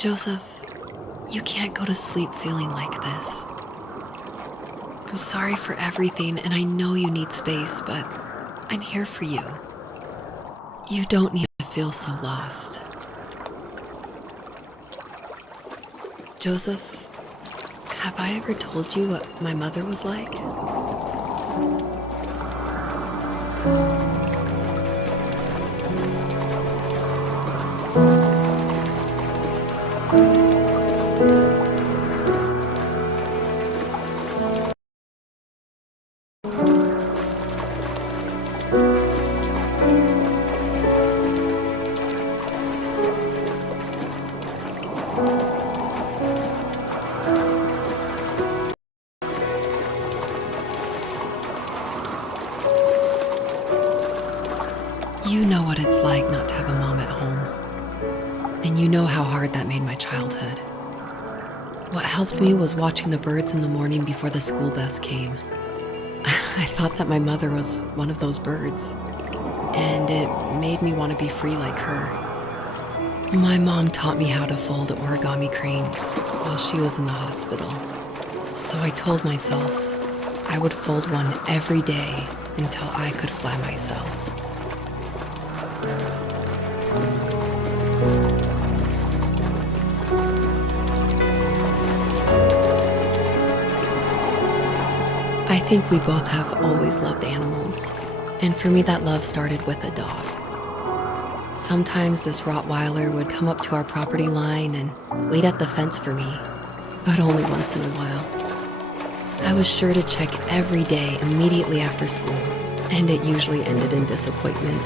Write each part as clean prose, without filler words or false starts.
Joseph, you can't go to sleep feeling like this. I'm sorry for everything, and I know you need space, but I'm here for you. You don't need to feel so lost. Joseph, have I ever told you what my mother was like? You know what it's like not to have a mom at home. And you know how hard that made my childhood. What helped me was watching the birds in the morning before the school bus came. I thought that my mother was one of those birds, and it made me want to be free like her. My mom taught me how to fold origami cranes while she was in the hospital. So I told myself I would fold one every day until I could fly myself. I think we both have always loved animals, and for me that love started with a dog. Sometimes this Rottweiler would come up to our property line and wait at the fence for me, but only once in a while. I was sure to check every day immediately after school, and it usually ended in disappointment.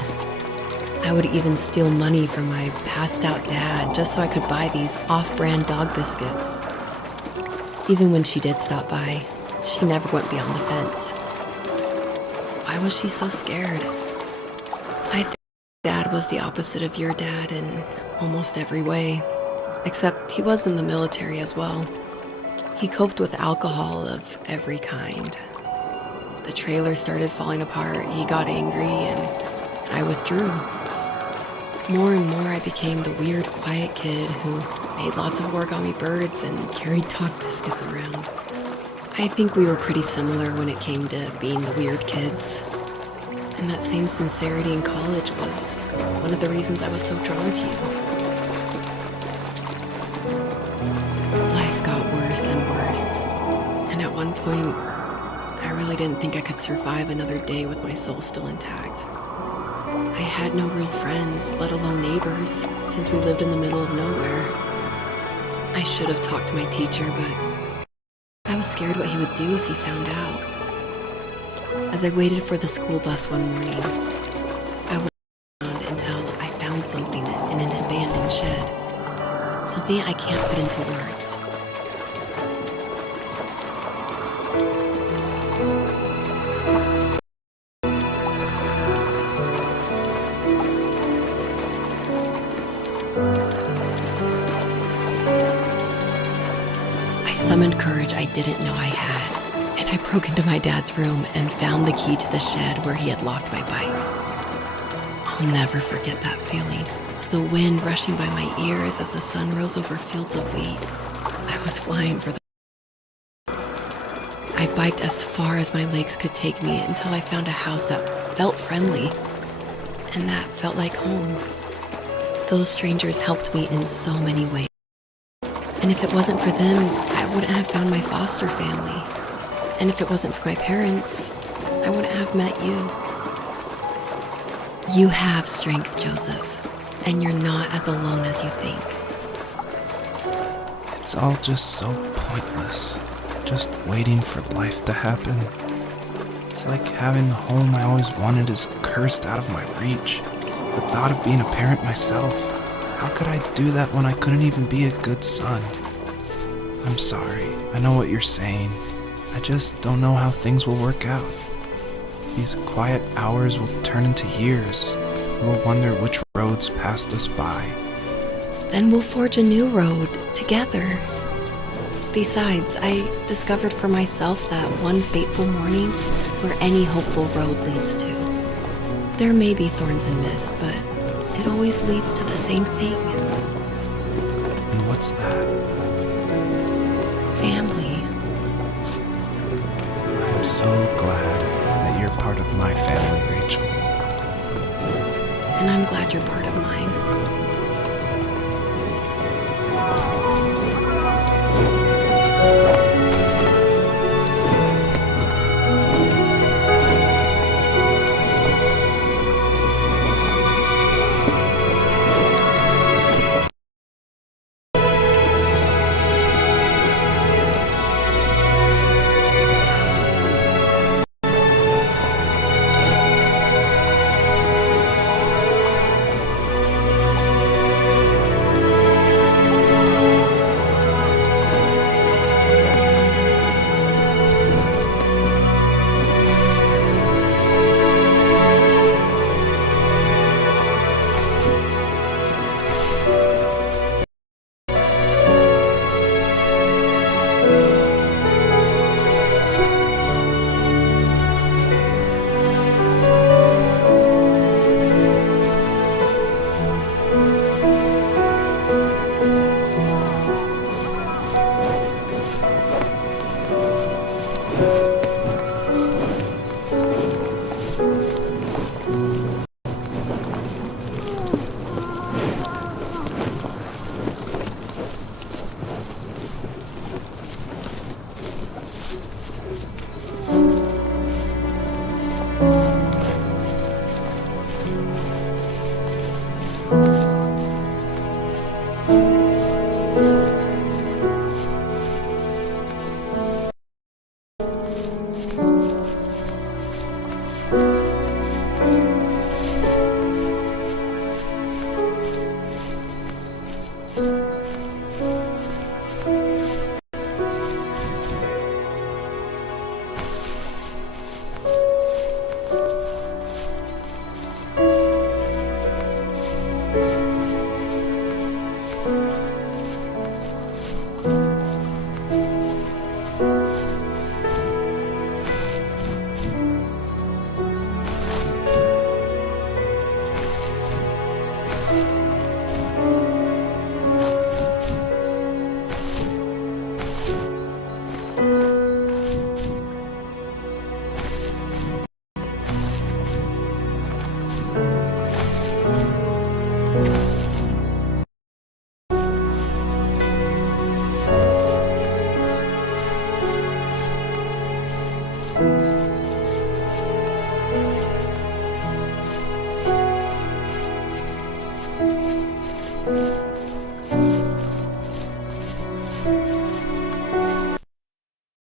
I would even steal money from my passed-out dad just so I could buy these off-brand dog biscuits. Even when she did stop by, she never went beyond the fence. Why was she so scared? I think Dad was the opposite of your dad in almost every way, except he was in the military as well. He coped with alcohol of every kind. The trailer started falling apart, he got angry, and I withdrew. More and more, I became the weird, quiet kid who made lots of origami birds and carried dog biscuits around. I think we were pretty similar when it came to being the weird kids. And that same sincerity in college was one of the reasons I was so drawn to you. Life got worse and worse. And at one point, I really didn't think I could survive another day with my soul still intact. I had no real friends, let alone neighbors, since we lived in the middle of nowhere. I should have talked to my teacher, but I was scared what he would do if he found out. As I waited for the school bus one morning, I went around until I found something in an abandoned shed. Something I can't put into words. I summoned courage I didn't know I had, and I broke into my dad's room and found the key to the shed where he had locked my bike. I'll never forget that feeling, with the wind rushing by my ears as the sun rose over fields of wheat. I was flying for the... I biked as far as my legs could take me until I found a house that felt friendly, and that felt like home. Those strangers helped me in so many ways. And if it wasn't for them, I wouldn't have found my foster family. And if it wasn't for my parents, I wouldn't have met you. You have strength, Joseph, and you're not as alone as you think. It's all just so pointless, just waiting for life to happen. It's like having the home I always wanted is cursed out of my reach. The thought of being a parent myself, how could I do that when I couldn't even be a good son? I'm sorry, I know what you're saying. I just don't know how things will work out. These quiet hours will turn into years. We'll wonder which roads passed us by. Then we'll forge a new road together. Besides, I discovered for myself that one fateful morning where any hopeful road leads to. There may be thorns and mist, but it always leads to the same thing. And What's that? Family. I'm so glad that you're part of my family, Rachel. And I'm glad you're part of mine.